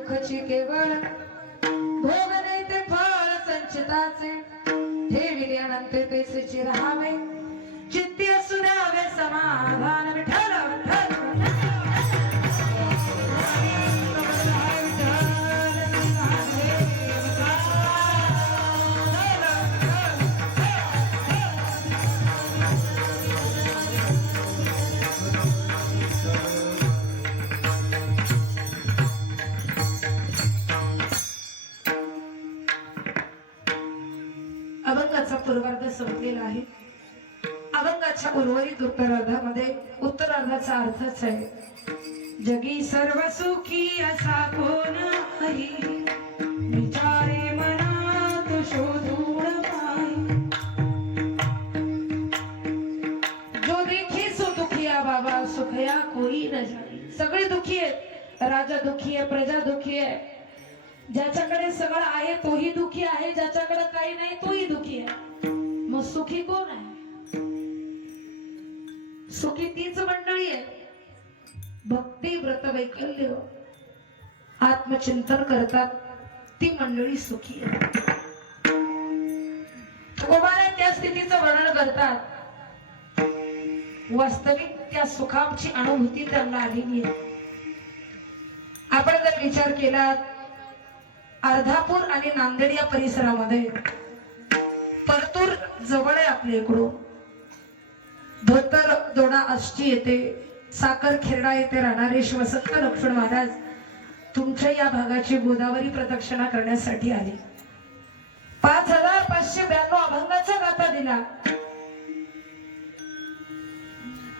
दुःखची केवळ भोग नाही ते फळ संचिताचे ठेविले अनंत तेचे राहावे चित्ती असू द्यावे समाधान विठ्ठल विठ्ठल अभंगाचा पूर्वार्ध संपलेला आहे. अभंगाच्या उर्वरित उत्तरार्धामध्ये उत्तरार्धाचा अर्थच आहे जगी सर्व सुखी असा कोण नाही विचारे मनात शोधून पाय जो देखी सो दुखिया बाबा सुखया कोई न जाणे. सगळे दुखी आहेत. राजा दुखी आहे, प्रजा दुखी आहे. ज्याच्याकडे सगळं आहे तोही दुखी आहे, ज्याच्याकडे काही नाही तोही दुखी आहे. मग सुखी कोण आहे? सुखी तीच मंडळी आहे भक्ती व्रत वैकल्य आत्मचिंतन करतात ती मंडळी सुखी आहे. तुकोबाने त्या स्थितीचं वर्णन करतात. वास्तविक त्या सुखाची अनुभूती त्यांना आलेली आहे. आपण जर विचार केला अर्धापूर आणि नांदेड या परिसरामध्ये परतूर जवळ आहे आपल्या इकडून. धोतर दोडा आष्टी येते, साखर खेरडा येथे राहणारे शिवसंत लक्ष्मण महाराज तुमच्या या भागाची गोदावरी प्रदक्षिणा करण्यासाठी आले. 5592 अभंगाचा गाथा दिला.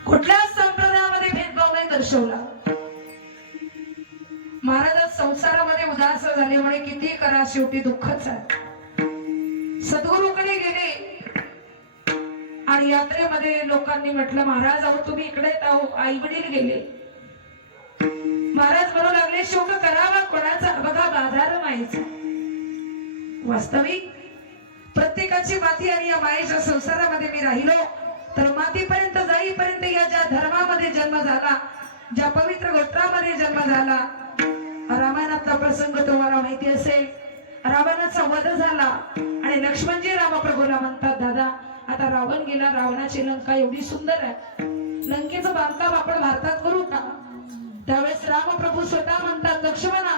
कुठल्याच संप्रदायामध्ये भेदभाव नाही दर्शवला. महाराज संसारामध्ये उदास झाल्यामुळे किती करा शेवटी दुःखच आहे. सद्गुरूकडे गेले आणि यात्रेमध्ये लोकांनी म्हटलं महाराज अहो तुम्ही इकडे आई वडील गेले. महाराज म्हणू लागले शोक करावा कोणाचा बघा बाजार मायेचा. वास्तविक प्रत्येकाची माती आणि या मायेच्या संसारामध्ये मी राहिलो तर मातीपर्यंत जाईपर्यंत या ज्या धर्मामध्ये जन्म झाला, ज्या पवित्र गोत्रामध्ये जन्म झाला, रामायणातला प्रसंग तुम्हाला माहिती असेल. रावणाचा वध झाला आणि लक्ष्मणजी रामप्रभूला म्हणतात दादा आता रावण गेला, रावणाची लंका एवढी सुंदर आहे, लंकेचं बांधकाम आपण भारतात करू का? त्यावेळेस रामप्रभू स्वतः म्हणतात लक्ष्मणा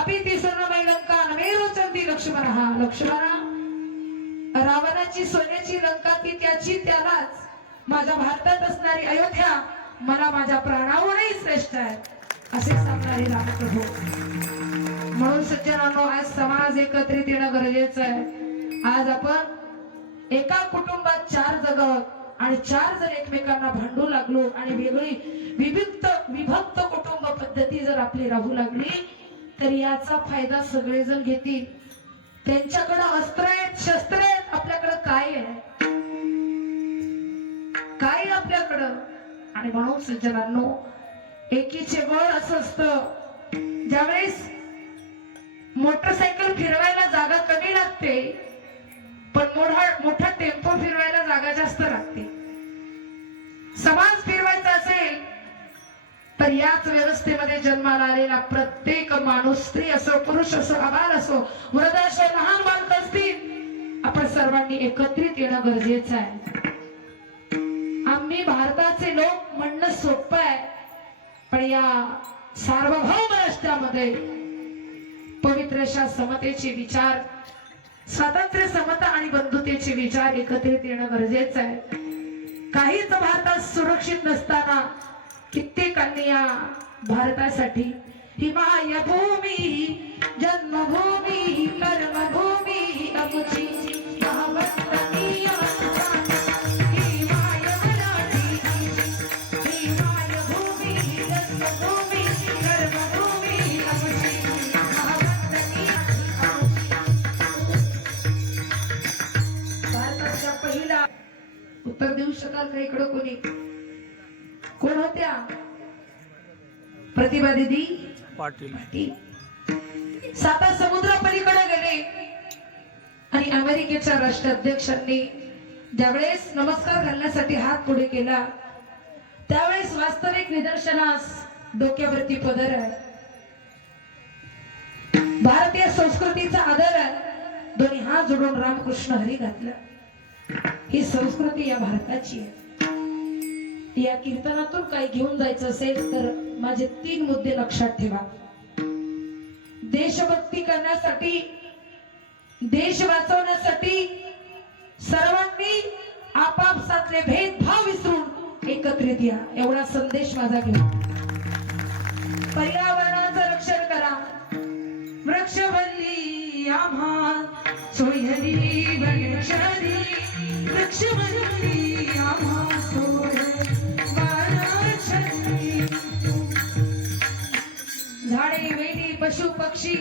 अपि ती स्वर्णमयी लंका नवे रोचंती लक्ष्मणा. लक्ष्मणा रावणाची सोन्याची लंका ती त्याची त्यालाच, माझ्या भारतात असणारी अयोध्या मला माझ्या प्राणाहूनही श्रेष्ठ आहे असे सांगणारे रामप्रभू. म्हणून सज्जनांनो आज समाज एकत्रित येणं गरजेचं आहे. आज आपण एका कुटुंबात 4 जगत आणि 4 जण एकमेकांना भांडू लागलो आणि वेगळी विभक्त कुटुंब पद्धती जर आपली राहू लागली तर याचा फायदा सगळेजण घेतील. त्यांच्याकडे अस्त्र आहेत, शस्त्र आहेत, आपल्याकडे काय आहे? काय आपल्याकडं? आणि म्हणून सज्जनांनो एकीचे बळ असं असतं ज्यावेळेस मोटरसायकल फिरवायला जागा कमी लागते पण मोठा टेम्पो फिरवायला जागा जास्त लागते. समाज फिरवायचा असेल तर याच व्यवस्थेमध्ये जन्माला आलेला प्रत्येक माणूस, स्त्री असो पुरुष असो अबाल असो वृद्ध असो लहान बालक असतील, आपण सर्वांनी एकत्रित येणं गरजेचं आहे. आम्ही भारताचे लोक म्हणणं सोपं आहे पण या सार्वभौम राष्ट्रामध्ये पवित्र अशा समतेचे विचार, स्वातंत्र्य समता आणि बंधुतेचे विचार एकत्रित येणं गरजेचं आहे. काहीच भारतात सुरक्षित नसताना कित्येकांनी या भारतासाठी हिमालय भूमी जन्मभूमी कर्मभूमी अमुची उत्तर देऊ शकाल का? इकडं कोणी कोण होत्या? प्रतिभा दीदी पाटील. 7 समुद्र पलीकडे गेले आणि अमेरिकेच्या राष्ट्राध्यक्षांनी ज्यावेळेस नमस्कार घालण्यासाठी हात पुढे केला त्यावेळेस वास्तविक निदर्शनास डोक्यावरती पदर आहे. भारतीय संस्कृतीचा आदर दोन्ही हात जोडून रामकृष्ण हरी घातलं. ही संस्कृती या भारताची आहे. या कीर्तनातून काही घेऊन जायचं असेल तर माझे 3 मुद्दे लक्षात ठेवा. देशभक्ती करण्यासाठी, देश वाचवण्यासाठी सर्वांनी आपापसातले भेदभाव विसरून एकत्रित या, एवढा संदेश माझा घेऊन. पर्यावरणाचं रक्षण करा. वृक्षवल्ली आम्हा सोयरी वनचरी, वृक्षवल्ली आम्हा सोयरी वनचरी. झाडे वेली पशु पक्षी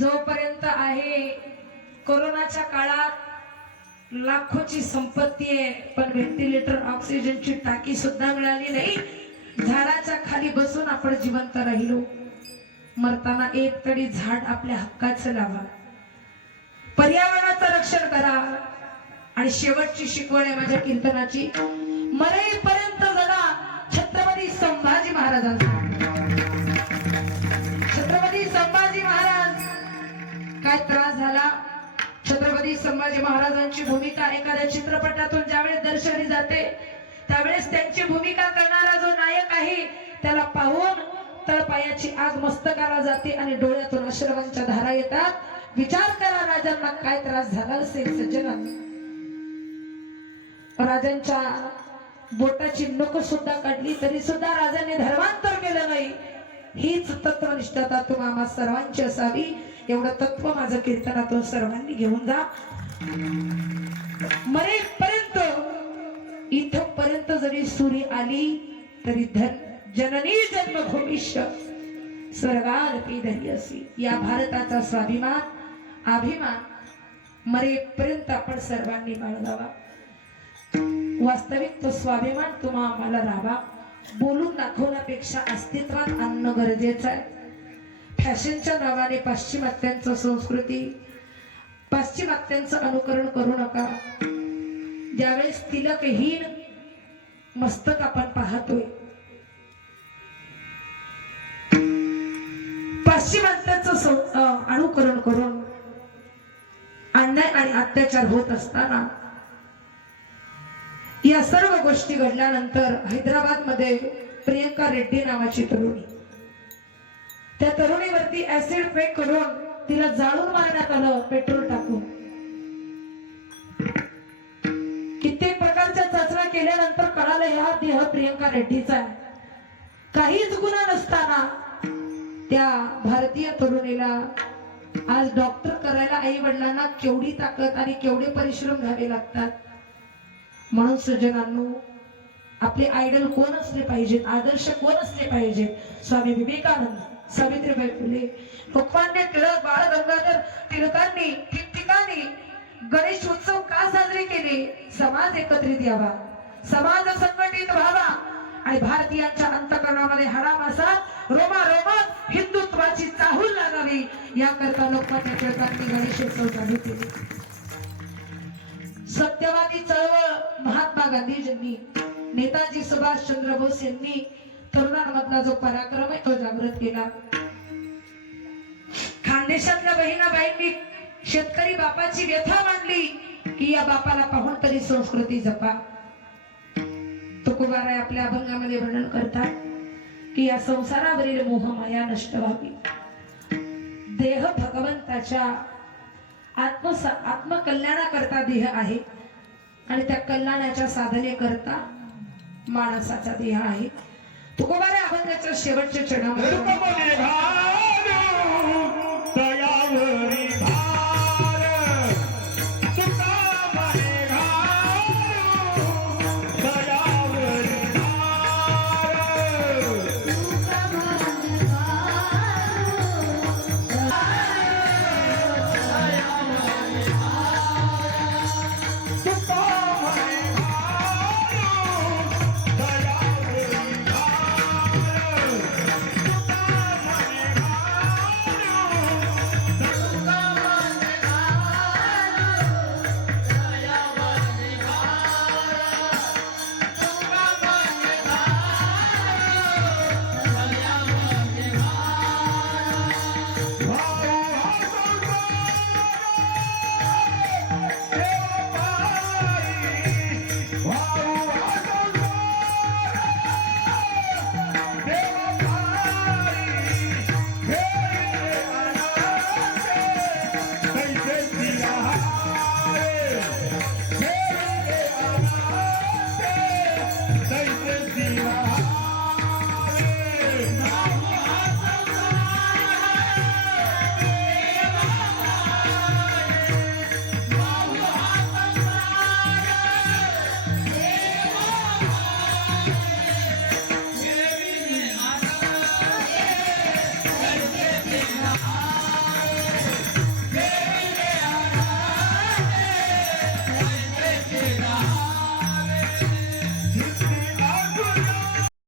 जोपर्यंत आहे, कोरोनाच्या काळात लाखोची संपत्ती आहे पण व्हेंटिलेटर ऑक्सिजनची टाकी सुद्धा मिळाली नाही. झाडाच्या खाली बसून आपण जिवंत राहिलो. मरताना एक तरी झाड आपल्या हक्काचं लावा. पर्यावरणाचं रक्षण करा. आणि शेवटची शिकवण आहे माझ्या कीर्तनाची, मरेपर्यंत जगा छत्रपती संभाजी महाराजांचा. छत्रपती संभाजी महाराज काय त्रास झाला. छत्रपती संभाजी महाराजांची भूमिका एखाद्या चित्रपटातून ज्यावेळेस दर्शवली जाते त्यावेळेस त्यांची भूमिका करणारा जो नायक आहे त्याला पाहून तळपायाची आग मस्तकाला जाते आणि डोळ्यातून अश्रूंच्या धारा येतात. विचार करा राजांना काय त्रास झाला असेल. सज्जनांनो, राजांच्या बोटाची नख सुद्धा काढली तरी सुद्धा राजांनी धर्मांतर केलं नाही. हीच तत्वनिष्ठता तुम्हा सर्वांची असावी. एवढं तत्व माझं कीर्तनातून सर्वांनी घेऊन जा. मरेपर्यंत इथपर्यंत जरी सुरी आली तरी जननी जन्मभूमिष्य स्वर्गारपी धन्यसी. या भारताचा स्वाभिमान, अभिमान मरेपर्यंत आपण सर्वांनी बाळगावा. वास्तविक तो स्वाभिमान तुम्हा आम्हाला राहावा. बोलून दाखवण्यापेक्षा अस्तित्वात आणणं गरजेचं आहे. फॅशनच्या नावाने पाश्चिमात्यांचं संस्कृती, पाश्चिमात्यांचं अनुकरण करू नका. ज्यावेळेस तिलकहीन मस्तक आपण पाहतोय, पाश्चिमात्यांचं अनुकरण करून अन्याय आणि अत्याचार होत असताना या सर्व गोष्टी घडल्यानंतर हैदराबाद मध्ये प्रियंका रेड्डी नावाची तरुणी, त्या तरुणीवरती ऍसिड फेक करून तिला जाळून मारण्यात आलं पेट्रोल टाकून. कित्येक प्रकारच्या चाचण्या केल्यानंतर कळालं हा देह प्रियंका रेड्डीचा आहे. काहीच गुन्हा नसताना त्या भारतीय तरुणीला आज डॉक्टर करायला आई वडिलांना केवढी ताकद आणि केवढे परिश्रम घ्यावे लागतात. म्हणून सज्जनांनो, आपले आयडल कोण असले पाहिजेत, आदर्श कोण असले पाहिजेत? स्वामी विवेकानंद, सावित्रीबाई फुले, लोकमान्य टिळक, बाळ गंगाधर टिळकांनी ठिकठिकाणी गणेश उत्सव का साजरे केले? समाज एकत्रित यावा, समाज संघटित व्हावा आणि भारतीयांच्या अंतःकरणामध्ये हाडामासा रोमारोमात हिंदुत्वाची चाहूल लागावी याकरता लोकमान्य टिळकांनी गणेश उत्सव चालू केले. सत्यवादी चळवळ महात्मा गांधीजींनी, नेताजी सुभाषचंद्र बोस यांनी तरुणांमधला जो पराक्रम आहे तो जागृत केला. खानदेशातल्या बहिणाबाईंनी शेतकरी बापाची व्यथा मांडली की या बापाला पाहून तरी संस्कृती जपा. तुकोबाराय आपल्या अभंगामध्ये वर्णन करतात की या संसारावरील मोहमाया नष्ट व्हावी. देह भगवंताच्या आत्मकल्याणाकरता देह आहे आणि त्या कल्याणाच्या साधनेकरता माणसाचा देह आहे. तुकोबाराय अभंगाच्या शेवटच्या चरणामध्ये